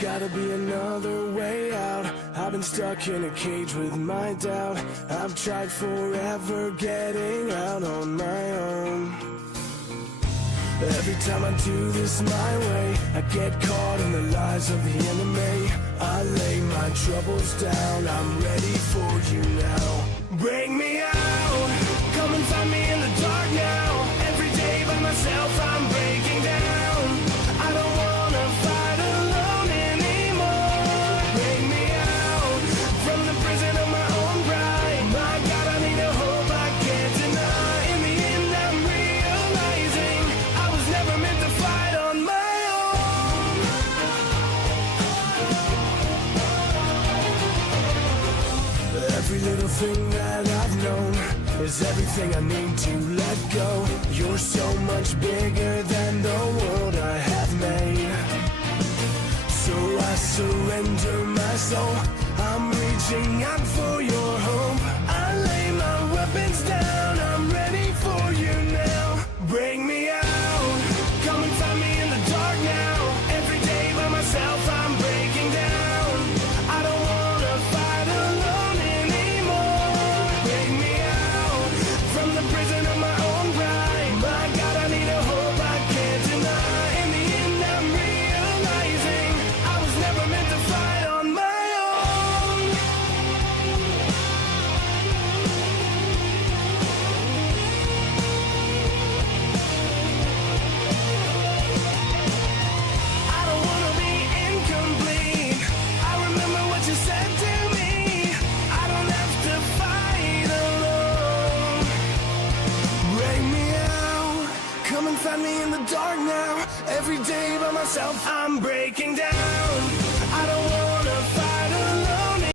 gotta be another way out. I've been stuck in a cage with my doubt. I've tried forever getting out on my own. Every time I do this my way, I get caught in the lies of the enemy. I lay my troubles down, I'm ready for you now. Bring me out, come and find me in the dark now. Every day by myself I'm breaking down. I don't wanna fight alone anymore. Bring me out from the prison of my own pride. My God, I need a hope I can't deny. In the end I'm realizing I was never meant to fight on my own. Every little thing that I've known is everything I need to let go. You're so much bigger than the world I have made. So I surrender my soul. I'm reaching out for your hope. I lay my weapons down. I'm ready for you now. Bring me out. Come and find me in the dark now. Every day by myself I'm breaking down. I don't wanna fight alone anymore. Bring me out from the prison of my own pride. My God, I need a hope I can't deny. In the end I'm realizing I was never meant to fight on my own. I don't wanna be incomplete. I remember what you said to me. I don't have to fight alone. Bring me out, come and find me in the dark now. Every day by myself I'm breaking down. I don't want